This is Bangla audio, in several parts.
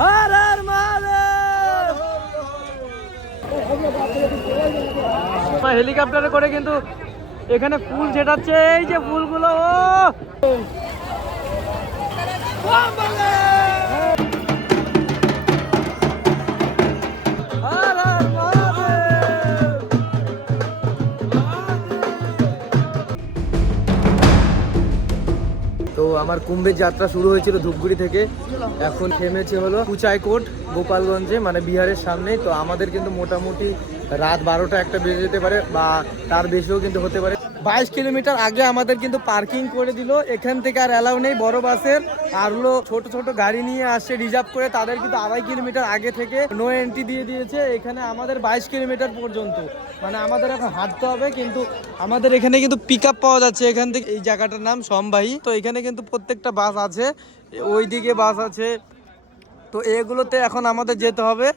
হর হর মহাদেব। হেলিকপ্টারে করে কিন্তু এখানে ফুল ছেটাচ্ছে, এই যে ফুলগুলো। তো আমার কুম্ভের যাত্রা শুরু হয়েছিল ধূপগুড়ি থেকে, এখন থেমেছে হলো কুচাইকোট গোপালগঞ্জে, মানে বিহারের সামনে। তো আমাদের কিন্তু মোটামুটি রাত 12টা একটা বেজে যেতে পারে, বা তার বেশিও কিন্তু হতে পারে। 22 কিলোমিটার আগে আমাদের কিন্তু পার্কিং করে দিল, এখান থেকে আর অ্যালাউ নেই বড় বাসের। আর হলো ছোট ছোট গাড়ি নিয়ে আসছে রিজার্ভ করে, তাদের কিন্তু 2.5 কিলোমিটার আগে থেকে নো এন্ট্রি দিয়ে দিয়েছে। এখানে আমাদের 22 কিলোমিটার পর্যন্ত, মানে আমাদের এখন হাঁটতে হবে। কিন্তু আমাদের এখানে কিন্তু পিক আপ পাওয়া যাচ্ছে এখান থেকে, এই জায়গাটার নাম সমবাহী। তো এখানে কিন্তু প্রত্যেকটা বাস আছে, ওইদিকে বাস আছে। তো এগুলোতে এখন আমাদের যেতে হবে।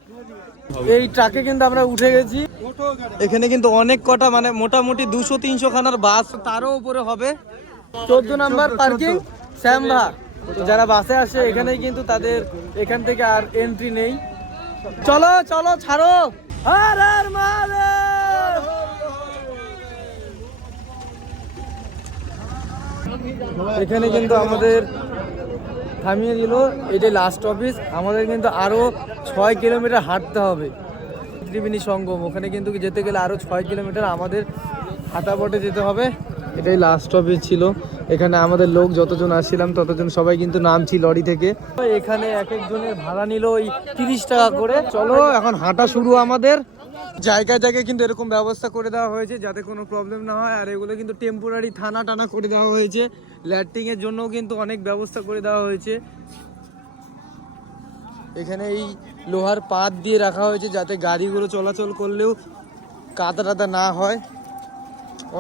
এই ট্রাকে কিন্তু আমরা উঠে গেছি। এখানে কিন্তু অনেক কটা, মানে মোটামুটি 200-300 খানার বাস, তারও উপরে হবে। 14 নাম্বার পার্কিং শ্যামভা। তো যারা বাসে আসে এখানেই কিন্তু তাদের এখান থেকে আর এন্ট্রি নেই। চলো চলো ছাড়ো। হর হর মহাদেব। এখানে কিন্তু আমাদের থামিয়ে দিল, এটাই লাস্ট অফিস। আমাদের কিন্তু আরো 6 কিলোমিটার হাঁটতে হবে ত্রিবেণী সঙ্গম, ওখানে কিন্তু যেতে গেলে আরো 6 কিলোমিটার আমাদের হাঁটাপটে যেতে হবে। এটাই লাস্ট অফিস ছিল। এখানে আমাদের লোক যতজন আসছিলাম ততজন সবাই কিন্তু নামছি লরি থেকে। এখানে এক একজনের ভাড়া নিল ওই 30 টাকা করে। চলো এখন হাঁটা শুরু আমাদের। জায়গায় জায়গায় কিন্তু এরকম ব্যবস্থা করে দেওয়া হয়েছে যাতে কোনো প্রবলেম না হয়। আর এগুলো কিন্তু টেম্পোরারি থানা টানা করে দেওয়া হয়েছে। ল্যাট্রিং এর জন্যও কিন্তু অনেক ব্যবস্থা করে দেওয়া হয়েছে। এখানে এই লোহার পাত দিয়ে রাখা হয়েছে যাতে গাড়িগুলো চলাচল করলেও কাদা টাদা না হয়।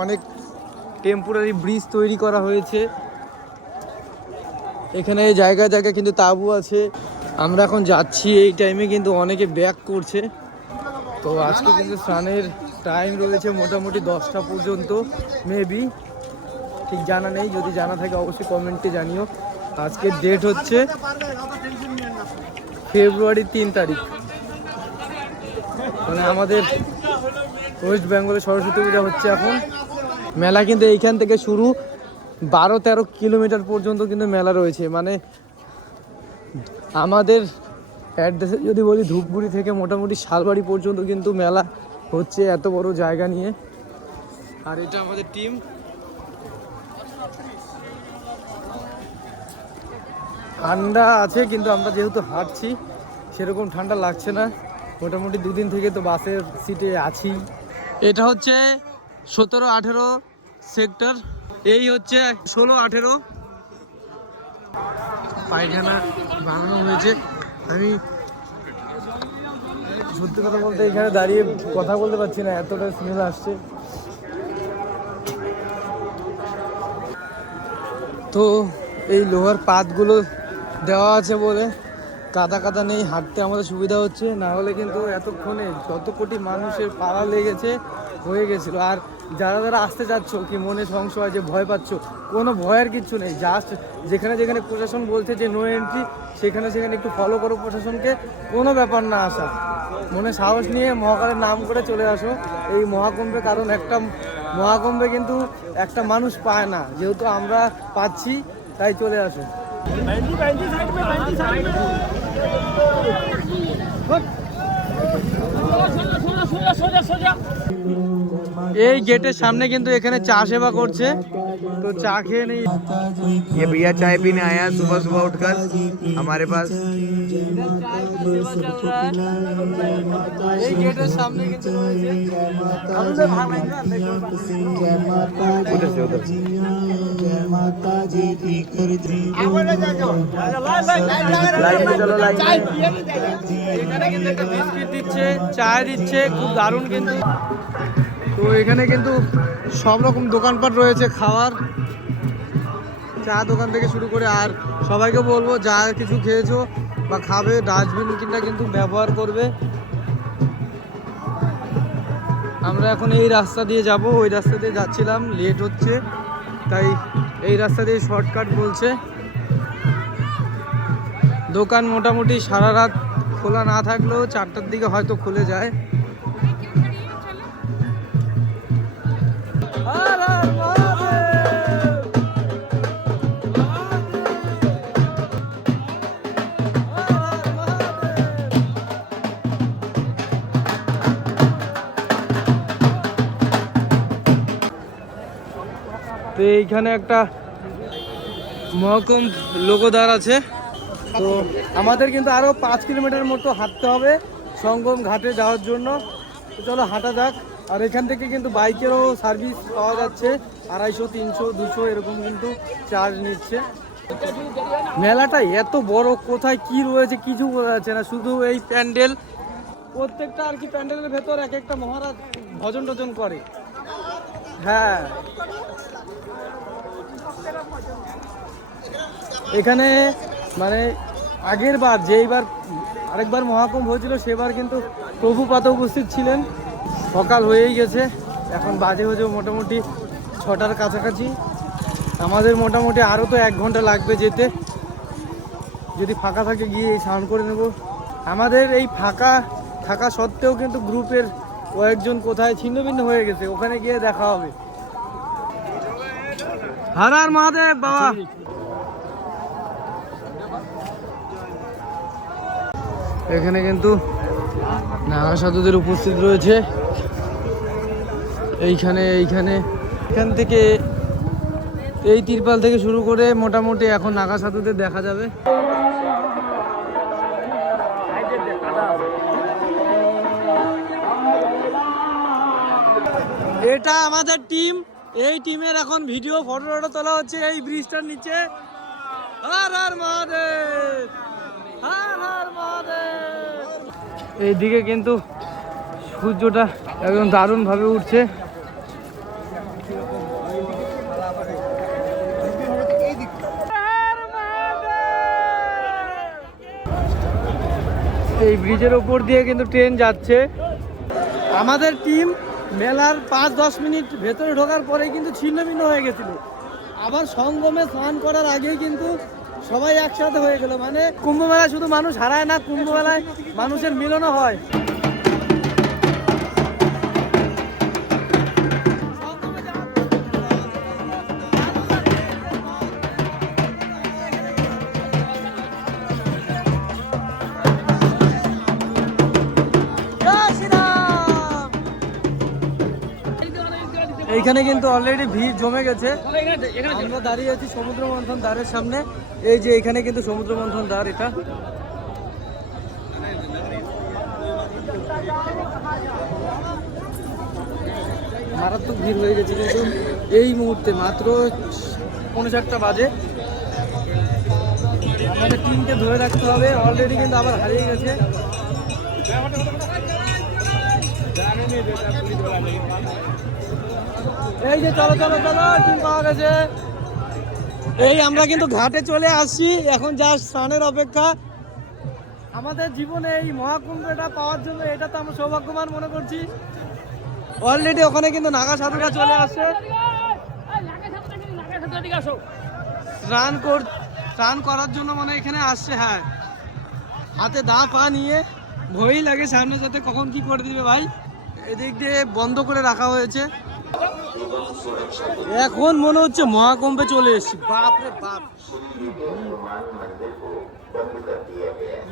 অনেক টেম্পোরারি ব্রিজ তৈরি করা হয়েছে। এখানে জায়গায় জায়গায় কিন্তু তাঁবু আছে। আমরা এখন যাচ্ছি, এই টাইমে কিন্তু অনেকে ব্যাক করছে। তো আজকে কিন্তু স্নানের টাইম রয়েছে মোটামুটি 10টা পর্যন্ত, মেবি, ঠিক জানা নেই। যদি জানা থাকে অবশ্যই কমেন্টে জানিও। আজকের ডেট হচ্ছে ফেব্রুয়ারি 3 তারিখ, মানে আমাদের ওয়েস্ট বেঙ্গলে সরস্বতী পূজা হচ্ছে এখন। মেলা কিন্তু এইখান থেকে শুরু, 12-13 কিলোমিটার পর্যন্ত কিন্তু মেলা রয়েছে। মানে আমাদের অ্যাড্রেসে যদি বলি, ধূপগুড়ি থেকে মোটামুটি শালবাড়ি পর্যন্ত কিন্তু মেলা হচ্ছে, এত বড় জায়গা নিয়ে। আর এটা আমাদের টিম। ঠান্ডা আছে কিন্তু আমরা যেহেতু হাঁটছি সেরকম ঠান্ডা লাগছে না। মোটামুটি 2 দিন থেকে তো বাসের সিটে আছি। এটা হচ্ছে 17-18 সেক্টর, এই হচ্ছে 16-18। পায়খানা বানানো হয়েছে। আমি সত্যি কথা বলতে এখানে দাঁড়িয়ে কথা বলতে পারছি না, এতটা স্মেল আসছে। তো এই লোহার পাতগুলো দেওয়া আছে বলে কাদা কাদা নেই, হাঁটতে আমাদের সুবিধা হচ্ছে। না হলে কিন্তু এতক্ষণে যত কোটি মানুষের পাড়া লেগেছে হয়ে গেছিলো। আর যারা যারা আসতে চাচ্ছ, কি মনে সংশয় যে ভয় পাচ্ছ, কোনো ভয়ের কিচ্ছু নেই। জাস্ট যেখানে যেখানে প্রশাসন বলছে যে নো এন্ট্রি, সেখানে সেখানে একটু ফলো করো প্রশাসনকে, কোনো ব্যাপার না আসা। মনে সাহস নিয়ে মহাকালের নাম করে চলে আসো এই মহাকুম্ভে। কারণ একটা মহাকুম্ভে কিন্তু একটা মানুষ পায় না, যেহেতু আমরা পাচ্ছি তাই চলে আসো। এই গেটের সামনে কিন্তু এখানে চা সেবা করছে, तो चा खेয়ে नहीं। ये भैया चाय पीने आया सुबह सुबह उठकर हमारे पास। এই গেটের সামনে কিন্তু এখানে কিন্তু একটা বিস্কিট দিচ্ছে, চায় দিচ্ছে, খুব দারুণ কিন্তু। তো এখানে কিন্তু সব রকম দোকানপাট রয়েছে খাওয়ার, চা দোকান থেকে শুরু করে। আর সবাইকে বলবো যা কিছু খেয়েছো বা খাবে, ডাস্টবিন কিনটা কিন্তু ব্যবহার করবে। আমরা এখন এই রাস্তা দিয়ে যাব, ওই রাস্তা দিয়ে যাচ্ছিলাম, লেট হচ্ছে তাই এই রাস্তা দিয়ে শর্টকাট বলছে। দোকান মোটামুটি সারা রাত খোলা না থাকলেও 4টার দিকে হয়তো খুলে যায়। তো এইখানে একটা মহকুম লোগোদার আছে। তো আমাদের কিন্তু আরো 5 কিলোমিটার মতো হাঁটতে হবে সঙ্গম ঘাটে যাওয়ার জন্য। তো চলো হাঁটা যাক। আর এখান থেকে কিন্তু বাইকেরও সার্ভিস পাওয়া যাচ্ছে, 250, 300, 200 এরকম কিন্তু চার্জ নিচ্ছে। মেলাটা এত বড়, কোথায় কি রয়েছে কিছু বোঝা যাচ্ছে না, শুধু এই প্যান্ডেল। প্রত্যেকটা আর কি প্যান্ডেলের ভেতর এক একটা মহারাজ ভজন টজন করে। হ্যাঁ, এখানে মানে আগের বার যেইবার আরেকবার মহাকুম্ভ হয়েছিল সেবার কিন্তু প্রভুপাদ উপস্থিত ছিলেন। সকাল হয়েই গেছে, এখন বাজে হয়েছে মোটামুটি 6টার কাছাকাছি। আমাদের মোটামুটি আরও তো 1 ঘন্টা লাগবে যেতে। যদি ফাঁকা থাকে গিয়ে স্নান করে নেব। আমাদের এই ফাঁকা থাকা সত্ত্বেও কিন্তু গ্রুপের কয়েকজন কোথায় ছিন্ন ভিন্ন হয়ে গেছে, ওখানে গিয়ে দেখা হবে। হর হর মহাদেব বাবা। এখানে কিন্তু নাগা সাধুদের উপস্থিত রয়েছে। এখান থেকে এই তিরপাল থেকে শুরু করে মোটামুটি এখন নাগা সাধুদের দেখা যাবে। এটা আমাদের টিম, এই টিমের এখন ভিডিও ফটো তোলা হচ্ছে এই ব্রিজটার নিচে। হর হর মহাদেব, হর হর মহাদেব। এইদিকে কিন্তু সূর্যটা একদম দারুণ ভাবে উঠছে। এই ব্রিজের ওপর দিয়ে কিন্তু ট্রেন যাচ্ছে। আমাদের টিম মেলার 5-10 মিনিট ভেতরে ঢোকার পরেই কিন্তু ছিন্ন ভিন্ন হয়ে গেছিল। আবার সঙ্গমে স্নান করার আগেই কিন্তু সবাই একসাথে হয়ে গেল। মানে কুম্ভ মেলায় শুধু মানুষ হারায় না, কুম্ভ মেলায় মানুষের মিলনও হয়। এইখানে কিন্তু অলরেডি ভিড় জমে গেছে। আমরা দাঁড়িয়ে আছি সমুদ্র মন্থন দ্বারের সামনে। এই যে এখানে কিন্তু সমুদ্র মন্থন দ্বার, এটা মারাত্মক ভিড় হয়ে গেছে কিন্তু এই মুহূর্তে মাত্র 4:45 বাজে। আমাদের টিমকে ধরে রাখতে হবে, অলরেডি কিন্তু আবার হারিয়ে গেছে। এই যে চলো চলো চলো, টিম পাওয়া গেছে। এই আমরা কিন্তু ঘাটে চলে আসছি, এখন যা স্নানের অপেক্ষা। আমাদের জীবনে এই মহাকুম্ভটা পাওয়ার জন্য এটা তো আমরা সৌভাগ্যবান মনে করছি। অলরেডি ওখানে কিন্তু নাগা সাধুরা চলে আসছে স্নান করার জন্য, মানে এখানে আসছে। হ্যাঁ, হাতে দা পা নিয়ে ভয়ই লাগে সামনে যাতে কখন কি করে দিবে ভাই। এদিক দিয়ে বন্ধ করে রাখা হয়েছে। এখন মনে হচ্ছে মহাকুম্ভে চলে এসেছি। বাপ রে বাপ,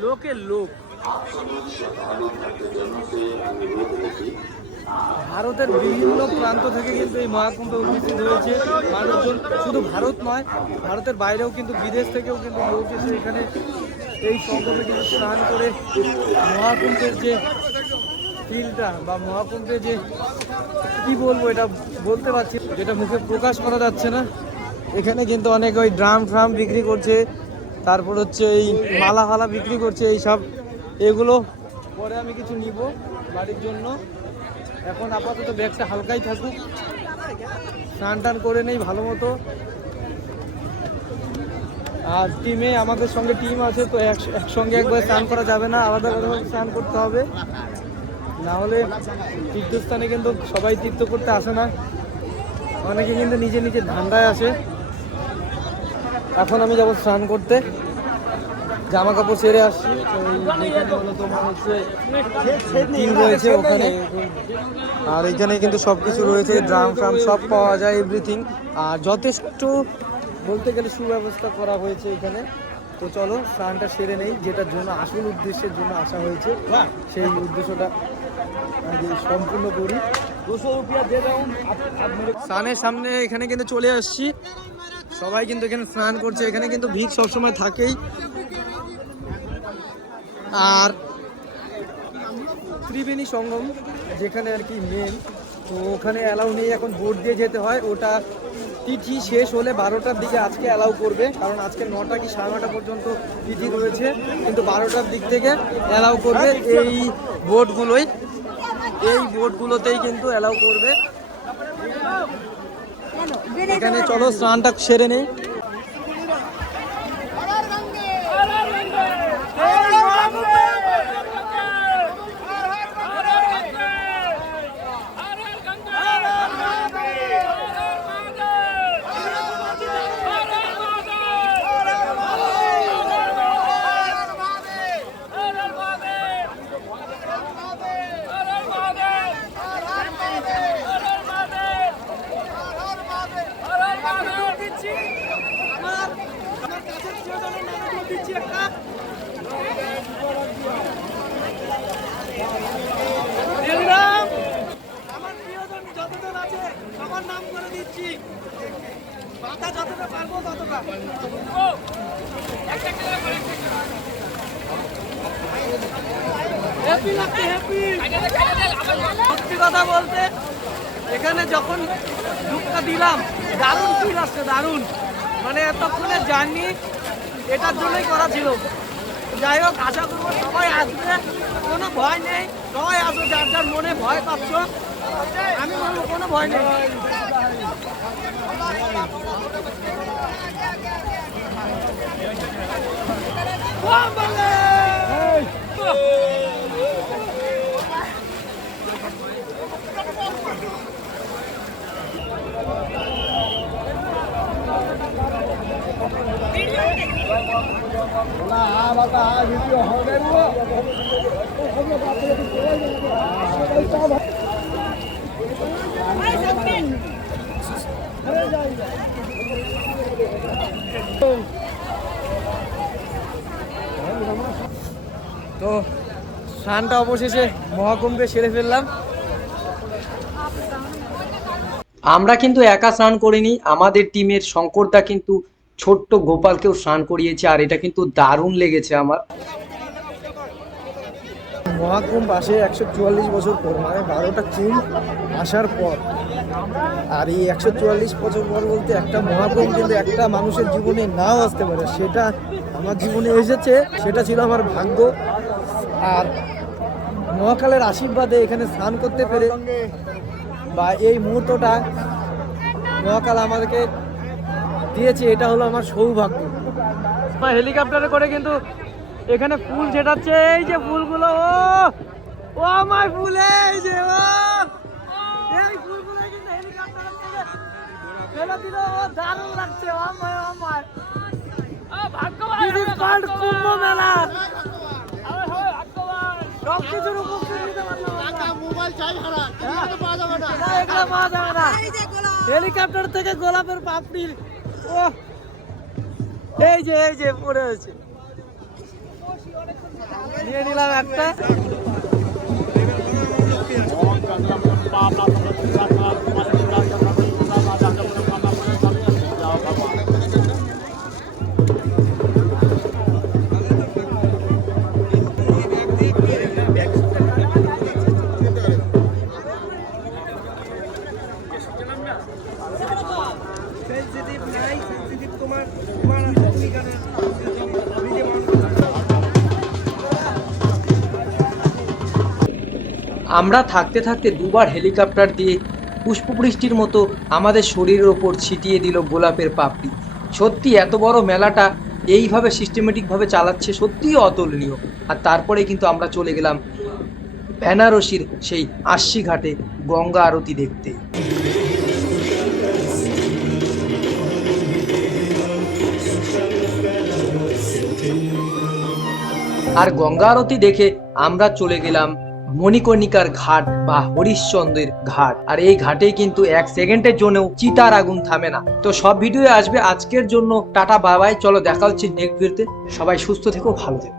লোকের লোক। ভারতের বিভিন্ন প্রান্ত থেকে কিন্তু এই মহাকুম্ভে উপস্থিত হয়েছে মানুষজন। শুধু ভারত নয়, ভারতের বাইরেও কিন্তু বিদেশ থেকেও কিন্তু লোক এসে এখানে এই সঙ্গমে কিন্তু স্নান করে মহাকুম্ভের যে ফিলটা বা মহাকুম্ভের যে কি বলবো, এটা বলতে পারছি, যেটা মুখে প্রকাশ করা যাচ্ছে না। এখানে কিন্তু অনেক ওই ড্রাম ফ্রাম বিক্রি করছে, তারপর হচ্ছে এই মালা ফালা বিক্রি করছে। এই সব এগুলো পরে আমি কিছু নিব বাড়ির জন্য। এখন আপাতত ব্যাগটা হালকাই থাকুক, স্নান টান করে নেই ভালো মতো। আর টিমে আমাদের সঙ্গে টিম আছে, তো একসঙ্গে একবার স্নান করা যাবে না, আলাদা আলাদাভাবে স্নান করতে হবে। না হলে তীর্থস্থানে কিন্তু সবাই তীর্থ করতে আসে না, অনেকে কিন্তু নিজে নিজে ধান্দায় আসে। এখন আমি যাবো স্নান করতে, জামা কাপড় ছেড়ে আসছি। যেখানে হলো তোমার হচ্ছে টিম রয়েছে ওখানে, আর এখানে কিন্তু সব কিছু রয়েছে, ড্রাম ফ্রাম সব পাওয়া যায়, এভরিথিং। আর যথেষ্ট বলতে গেলে সুব্যবস্থা করা হয়েছে এখানে। তো চলো স্নানটা সেরে নেই, যেটার জন্য আসল উদ্দেশ্যের জন্য আসা হয়েছে, সেই উদ্দেশ্যটা আগে সম্পূর্ণ করি। স্নানের সামনে এখানে কিন্তু চলে আসছি, সবাই কিন্তু এখানে স্নান করছে। এখানে কিন্তু ভিড় সবসময় থাকেই। আর ত্রিবেণী সঙ্গম যেখানে আর কি মেন, তো ওখানে অ্যালাউ নেই, এখন ভোট দিয়ে যেতে হয়। ওটা তিথি শেষ হলে 12টার দিকে আজকে অ্যালাউ করবে, কারণ আজকে 9টা কি 9:30 পর্যন্ত তিথি রয়েছে, কিন্তু 12টার দিক থেকে অ্যালাউ করবে। এই বোটগুলোতেই কিন্তু অ্যালাউ করবে। এখানে চলো স্নানটা সেরে নেই। সত্যি কথা বলতে এখানে যখন ঢুকটা দিলাম দারুণ ফিল আসছে, দারুণ। মানে এতক্ষণের জার্নি এটার জন্যই করা ছিল। যাই হোক, আশা করবো সবাই আসবে, কোনো ভয় নেই, সবাই আসো। যার যার মনে ভয় পাচ্ছ, আমি বলবো কোনো ভয় নেই। তো স্নানটা অবশেষে মহাকুম্ভে সেরে ফেললাম। আমরা কিন্তু একা স্নান করিনি, আমাদের টিমের শঙ্করদা কিন্তু ছোট্ট গোপালকেও স্নান করিয়েছে, আর এটা কিন্তু দারুণ লেগেছে আমার। মহাকুম্ভ আসে 144 বছর পর, মানে 12টা কুম্ভ আসার পর। আর এই 144 বছর পর বলতে একটা মহাকুম্ভ কিন্তু একটা মানুষের জীবনে নাও আসতে পারে, সেটা আমার জীবনে এসেছে, সেটা ছিল আমার ভাগ্য। আর মহাকালের আশীর্বাদে এখানে স্নান করতে পেরে, বা এই মুহূর্তটা মহাকাল আমাদেরকে দিয়েছে, এটা হলো আমার সৌভাগ্য। হেলিকপ্টারে করে কিন্তু এখানে ফুল ছেটাচ্ছে, এই যে ফুলগুলো, ও আমার ফুল, এই যে এই ফুলগুলো কিন্তু হেলিকপ্টারে থেকে ফেলে দিল, দারুণ লাগছে। ও আমার ভাগ্যবান কুম্ভ মেলা, সবকিছুর উপস্থিত নিতে পারলাম। হেলিকপ্টার থেকে গোলাপের পাপড়ির, ও এই যে পড়ে আছে, নিয়ে নিলাম একটা। আমরা থাকতে থাকতে দুবার হেলিকপ্টার দিয়ে পুষ্পবৃষ্টির মতো আমাদের শরীরের ওপর ছিটিয়ে দিল গোলাপের পাপড়ি। সত্যি এত বড় মেলাটা এইভাবে সিস্টেমেটিকভাবে চালাচ্ছে, সত্যিই অতুলনীয়। আর তারপরে কিন্তু আমরা চলে গেলাম বেনারসির সেই আশি ঘাটে গঙ্গা আরতি দেখতে। আর গঙ্গা আরতি দেখে আমরা চলে গেলাম মণিকর্ণিকার ঘাট বা হরিশ্চন্দ্রের ঘাট। আর এই ঘাটেই কিন্তু 1 সেকেন্ডের জন্যও চিতার আগুন থামে না। তো সব ভিডিও আসবে, আজকের জন্য টাটা বাই বাই, চলো দেখা হচ্ছে নেক্সট ভিডিওতে। সবাই সুস্থ থেকো, ভালো থেকো।